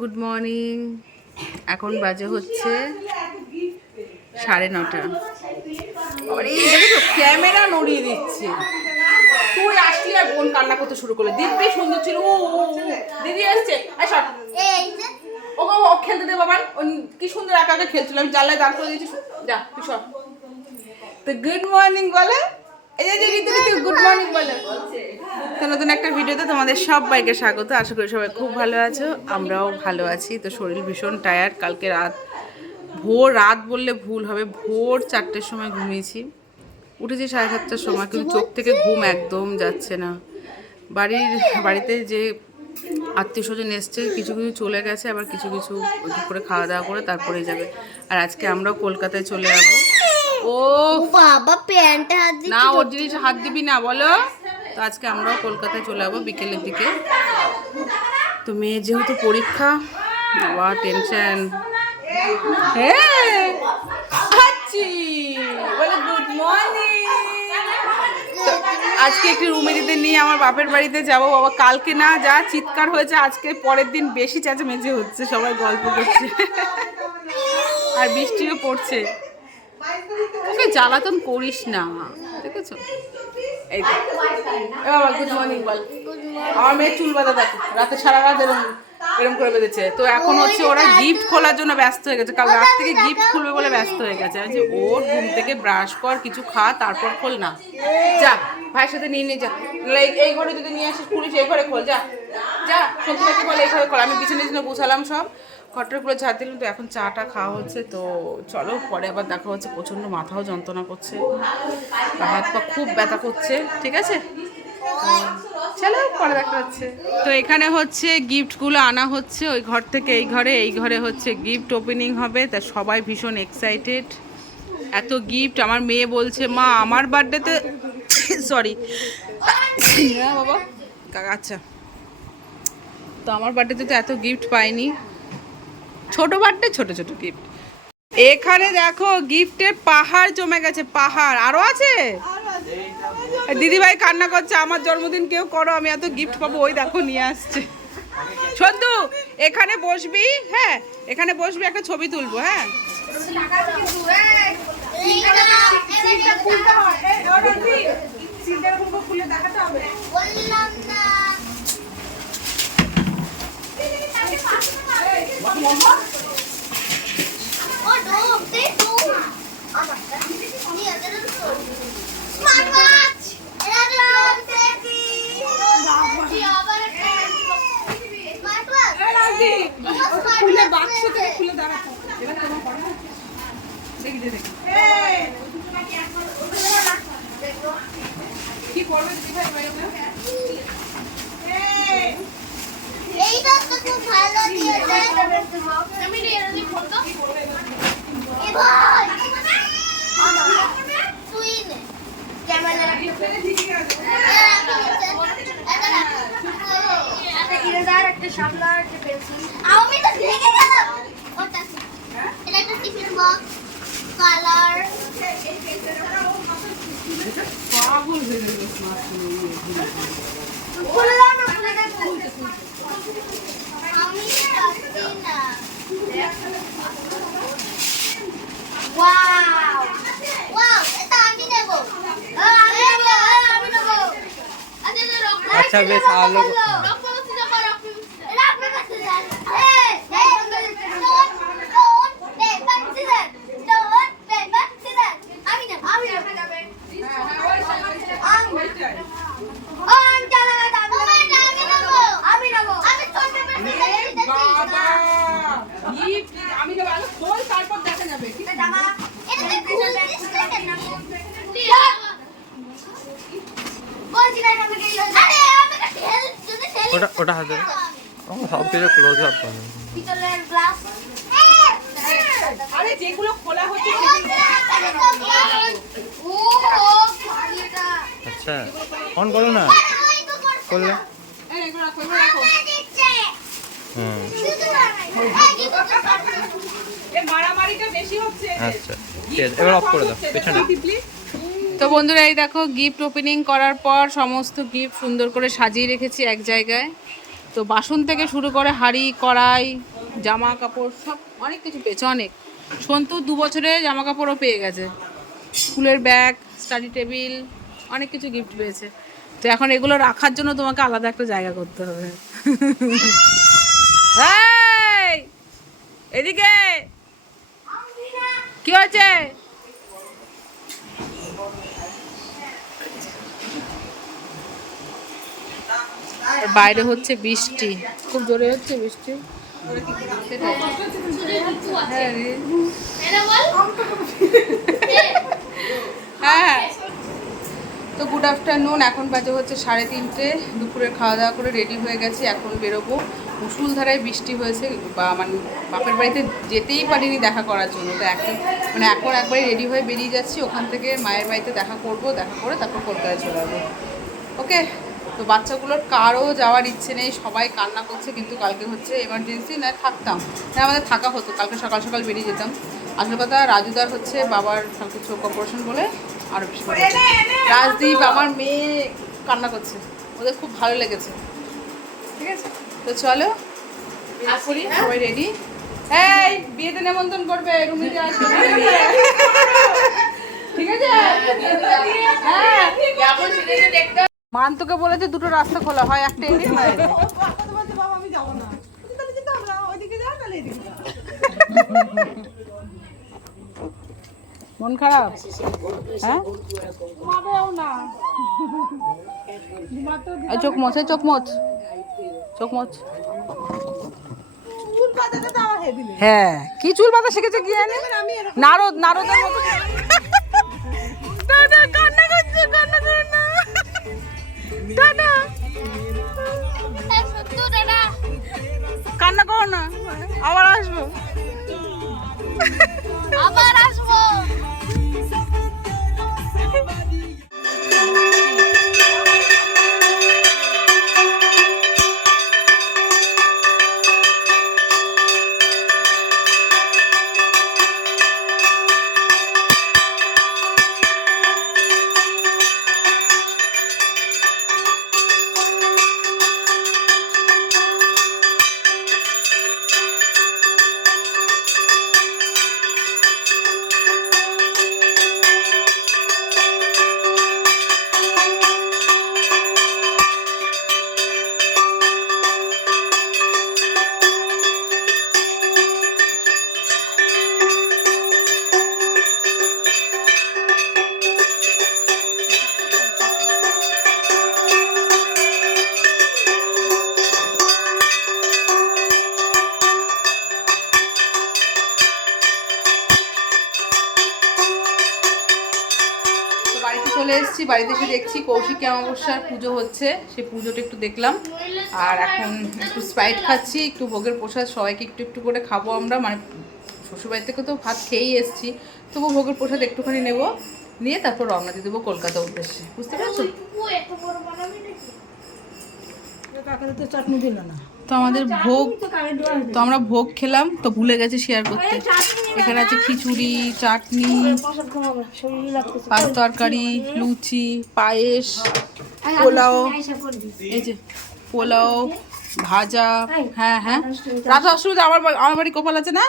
Good morning. এখন বাজে হচ্ছে সাড়ে নটা। ক্যামেরা নড়িয়ে দিচ্ছে। তুই আসলি আর বোন কান্না করতে শুরু করল। দিব্যি সুন্দর ছিল ও দিদি সর। ও ও, খেলতে দে বাবা। কি সুন্দর একা একা খেলছিল। আমি জানলায় দাঁড় করে দিয়েছি। যা তুই সর। তো গুড মর্নিং বলে গুড নতুন একটা ভিডিওতে তোমাদের সবাইকে স্বাগত। আশা করি সবাই খুব ভালো আছো, আমরাও ভালো আছি। তো শরীর ভীষণ কালকে রাত, ভোর রাত বললে ভুল হবে, ভোর চারটের সময় ঘুমিয়েছি। উঠেছি সাড়ে সাতটার সময়, কিন্তু চোখ থেকে ঘুম একদম যাচ্ছে না। বাড়ির, বাড়িতে যে আত্মীয় স্বজন এসছে, কিছু কিছু চলে গেছে, আবার কিছু কিছু করে খাওয়া দাওয়া করে তারপরেই যাবে। আর আজকে আমরাও কলকাতায় চলে যাব। ও বাবা প্যান্টে হাত না ওর জিনিস হাত দিবি না বলো। তো আজকে আমরাও কলকাতায় চলে যাব বিকেলের দিকে। তো মেয়ের যেহেতু পরীক্ষা বাবা টেনশন হ্যাঁ বলে গুড মর্নিং আজকে একটু রুমে নিয়ে আমার বাপের বাড়িতে যাব। বাবা কালকে না যা চিৎকার হয়েছে আজকে পরের দিন বেশি চেঁচামেচি হচ্ছে সবাই গল্প করছে। আর বৃষ্টিও পড়ছে। ওকে জ্বালাতন করিস না দেখেছ? এই দেখ। গুড মর্নিং বল। আমার মেয়ে চুল বাঁধা দেখো। রাতে সারা রাত এরকম এরকম করে বেঁধেছে। তো এখন হচ্ছে ওরা গিফট খোলার জন্য ব্যস্ত হয়ে গেছে। কাল রাত থেকে গিফট খুলবে বলে ব্যস্ত হয়ে গেছে। ওর ঘুম থেকে ব্রাশ কর কিছু খা তারপর খোল না। যা ভাইয়ের সাথে নিয়ে নিয়ে যা। এই- ঘরে যদি নিয়ে আসিস পুলিশ এই ঘরে খোল। যা যা সত্যি বলে এই ঘরে খোল। আমি বিছানা বিছানা গুছালাম সব। খটর ঝাড় দিলাম, তো এখন চাটা খাওয়া হচ্ছে, তো চলো পরে আবার দেখা হচ্ছে, প্রচণ্ড মাথাও যন্ত্রণা করছে হাত পা খুব ব্যথা করছে, ঠিক আছে? চলো পরে দেখা হচ্ছে। তো এখানে হচ্ছে গিফটগুলো আনা হচ্ছে, ওই ঘর থেকে এই ঘরে এই ঘরে হচ্ছে গিফট ওপেনিং হবে, তা সবাই ভীষণ এক্সাইটেড এত গিফট, আমার মেয়ে বলছে, মা, আমার বার্থডেতে সরি হ্যাঁ বাবা। আচ্ছা। তো আমার বার্থডেতে তো এত গিফট পাইনি। ছোট বার্থডে ছোট ছোট গিফট এখানে দেখো গিফটের পাহাড় জমে গেছে পাহাড় আরও আছে দিদিভাই কান্না করছে আমার জন্মদিন কেউ করো আমি এত গিফট পাবো ওই দেখো নিয়ে আসছে সন্তু এখানে বসবি হ্যাঁ এখানে বসবি একটা ছবি তুলবো হ্যাঁ না ও ডোম দে ডোম আমারটা নি আদর স্মার্ট ওয়াচ এরা ডোম দেখি বাবা আবার একটা স্মার্ট ওয়াচ খুলে বাক্স থেকে খুলে দাঁড়াতো এবার তোমার দেখি দেখি কি করবে দিদিভাই ভাই? এইটা তো খুব ভালো দিয়েছে। আমি নিয়ে এনে ফটো এ ভাই তুই নে। ক্যামেরা আমি তো ভেঙে গেলাম। ওটা এটা একটা টিফিন বক্স কালার পাগল হয়ে গেল খুললাম না খুলে দেখো আমি পারছি না ওয়াও ওয়াও এটা আমি আচ্ছা, বেশ, আলো- আমি নেব আমি নেব বাবা গিফট আমি তো ভালো খোল তারপর দেখা যাবে ঠিক আছে ওটা ওটা হাতে ও সব কিছু ক্লোজ আপ করে। পিতলের গ্লাস আরে যেগুলো খোলা হচ্ছে আচ্ছা অন করো না। করলে? আচ্ছা এবার অফ করে দাও পেছনে। তো বন্ধুরা, এই দেখো গিফট ওপেনিং করার পর সমস্ত গিফট সুন্দর করে সাজিয়ে রেখেছি এক জায়গায়। তো বাসন থেকে শুরু করে হাঁড়ি, কড়াই, জামা কাপড়, সব অনেক কিছু পেয়েছে, অনেক। সন্তু দু বছরে জামা কাপড়ও পেয়ে গেছে। স্কুলের ব্যাগ স্টাডি টেবিল অনেক কিছু গিফট পেয়েছে। তো এখন এগুলো রাখার জন্য তোমাকে আলাদা একটা জায়গা করতে হবে। এদিকে! কি হয়েছে? আর বাইরে হচ্ছে বৃষ্টি। খুব জোরে হচ্ছে বৃষ্টি। হ্যাঁ। হ্যাঁ। তো গুড আফটারনুন এখন বাজে হচ্ছে সাড়ে তিনটে। দুপুরে খাওয়া দাওয়া করে রেডি হয়ে গেছি, এখন বেরোবো। মুসুলধারায় বৃষ্টি হয়েছে, বা মানে বাপের বাড়িতে যেতেই পারিনি দেখা করার জন্য। তো এখন মানে এখন একবারই রেডি হয়ে বেরিয়ে যাচ্ছি। ওখান থেকে মায়ের বাড়িতে দেখা করব, দেখা করে তারপর কলকাতায় চলে যাব ওকে তো বাচ্চাগুলোর কারও যাওয়ার ইচ্ছে নেই সবাই কান্না করছে কিন্তু কালকে হচ্ছে এমার্জেন্সি না থাকতাম। না আমাদের থাকা হতো কালকে সকাল সকাল বেরিয়ে যেতাম। আসল কথা রাজুদার হচ্ছে বাবার কালকে চোখ অপারেশন বলে আরও বেশি করে। রাজদীপ আমার মেয়ে কান্না করছে। ওদের খুব ভালো লেগেছে। ঠিক আছে? তো চলো বেরিয়ে পড়ি সবাই রেডি এই বিয়েতে নেমন্তন্ন করবে রুমিতে আসবে ঠিক আছে? হ্যাঁ মান্তকে বলেছে দুটো রাস্তা খোলা হয় একটা এদিক হয়। এদিক। মন খারাপ? হ্যাঁ? চোখ মোছ এই চোখ মোছ। চোখ মোছ। হ্যাঁ। কি চুল বাঁধা শিখেছে কি জানি? নারদ নারদের মতো দাদা। সত্যি দাদা। কান্না করো না আবার আসব। এসেছি বাড়িতে এসে দেখছি কৌশিক অমাবস্যার পুজো হচ্ছে সেই পুজোটা একটু দেখলাম। আর এখন একটু স্প্রাইট খাচ্ছি একটু ভোগের প্রসাদ সবাইকে একটু একটু করে খাব আমরা। মানে শ্বশুরবাড়ি থেকে তো ভাত খেয়েই এসেছি তবু ভোগের প্রসাদ একটুখানি নেব নিয়ে তারপর রওনা দিয়ে দেবো কলকাতা উদ্দেশ্যে। বুঝতে পারছ? এত বড় বানাবি নাকি? তো আমাদের ভোগ তো আমরা ভোগ খেলাম তো ভুলে গেছি শেয়ার করতে। এখানে আছে খিচুড়ি চাটনি পাঁচ তরকারি লুচি পায়েস পোলাও। এই যে পোলাও ভাজা হ্যাঁ হ্যাঁ। রাত অসুবিধা আমার আমার বাড়ি কপাল আছে না?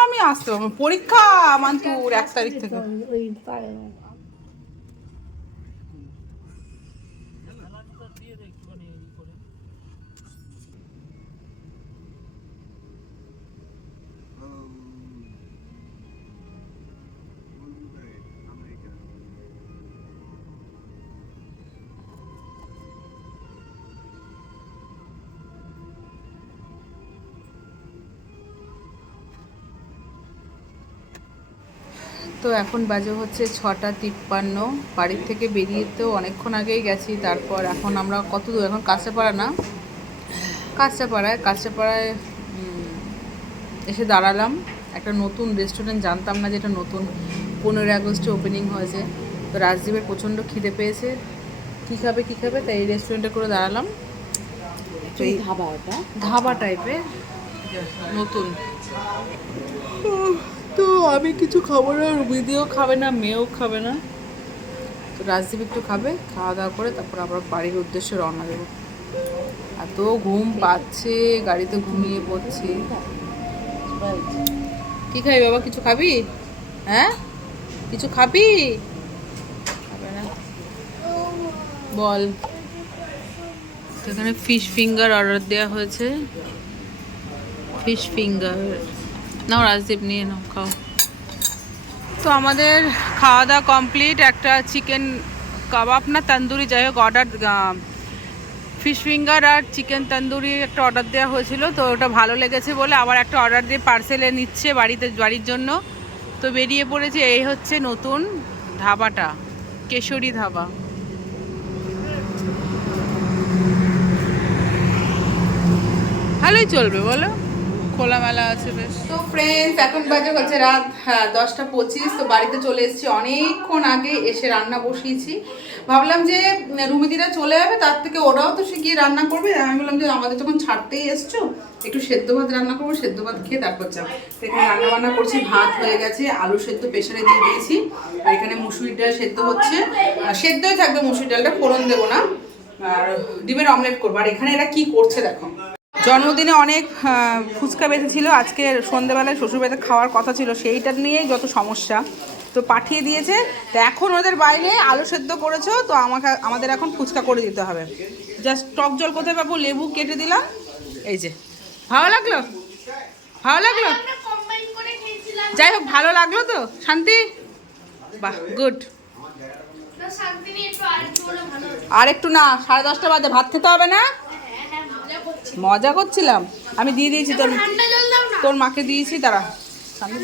আমি আসতে পারব। পরীক্ষা মান্তুর এক তারিখ থেকে। তো এখন বাজে হচ্ছে ছটা তিপ্পান্ন। বাড়ির থেকে বেরিয়ে তো অনেকক্ষণ আগেই গেছি তারপর এখন আমরা কত দূর? এখন কাঁচরাপাড়া না? কাঁচরাপাড়ায় কাঁচরাপাড়ায় এসে দাঁড়ালাম। একটা নতুন রেস্টুরেন্ট জানতাম না যেটা নতুন। পনেরোই আগস্টে ওপেনিং হয়েছে। তো রাজদীপের প্রচণ্ড খিদে পেয়েছে। কী খাবে কী খাবে? তাই এই রেস্টুরেন্টে করে দাঁড়ালাম। ধাবা টাইপের নতুন। তো আমি কিছু খাব না রুবিদিও খাবে না, মেয়েও খাবে না। তো রাজদীপ একটু খাবে খাওয়া দাওয়া করে তারপর আবার বাড়ির উদ্দেশ্যে রওনা দেবো। এত ঘুম পাচ্ছে, গাড়িতে ঘুমিয়ে পড়ছি। কি খাবি বাবা? কিছু খাবি? হ্যাঁ? কিছু খাবি? বল। এখানে ফিশ ফিঙ্গার অর্ডার দেওয়া হয়েছে। ফিশ ফিঙ্গার নাও রাজদীপ, নিয়ে নাও, খাও। তো আমাদের খাওয়া দাওয়া কমপ্লিট একটা চিকেন কাবাব না তন্দুরি যাই হোক অর্ডার ফিশ ফিঙ্গার আর চিকেন তন্দুরি একটা অর্ডার দেওয়া হয়েছিল, তো ওটা ভালো লেগেছে বলে আবার একটা অর্ডার দিয়ে পার্সেলে নিচ্ছে বাড়িতে, বাড়ির জন্য। তো বেরিয়ে পড়েছে, এই হচ্ছে নতুন ধাবাটা, কেশরী ধাবা। ভালোই চলবে, বলো। খোলামেলা আছে বেশ। তো ফ্রেন্ডস এখন বাজে হচ্ছে রাত হ্যাঁ দশটা পঁচিশ, তো বাড়িতে চলে এসেছি অনেকক্ষণ আগে, এসে রান্না বসিয়েছি। ভাবলাম যে রুমিদিরা চলে যাবে, তার থেকে ওরাও তো সে গিয়ে রান্না করবে। আমি বললাম যে, আমাদের যখন ছাড়তেই এসছো, একটু সেদ্ধ ভাত রান্না করব, সেদ্ধ ভাত খেয়ে তারপর তো এখানে রান্না বান্না করছি, ভাত হয়ে গেছে, আলু সেদ্ধ প্রেশারে দিয়ে দিয়েছি। আর এখানে মুসুরি ডাল সেদ্ধ হচ্ছে। সেদ্ধই থাকবে মুসুরি ডালটা, ফোড়ন দেবো না। আর ডিমের অমলেট করব। আর এখানে এরা কি করছে দেখো? জন্মদিনে অনেক ফুচকা বেঁচেছিল আজকে সন্ধেবেলায় শ্বশুরবাড়িতে খাওয়ার কথা ছিল সেইটা নিয়েই যত সমস্যা। তো পাঠিয়ে দিয়েছে তো এখন ওদের বাইরে আলু সেদ্ধ করেছ তো আমাকে আমাদের এখন ফুচকা করে দিতে হবে। জাস্ট টক জল কোথায় পাবো? লেবু কেটে দিলাম এই যে। ভালো লাগল? ভালো লাগল? যাই হোক ভালো লাগল তো? শান্তি? বাহ গুড আর একটু না সাড়ে দশটা বাজে ভাত খেতে হবে না? মজা করছিলাম। আমি দিয়ে দিয়েছি তোর তোর মাকে দিয়েছি তারা সামনে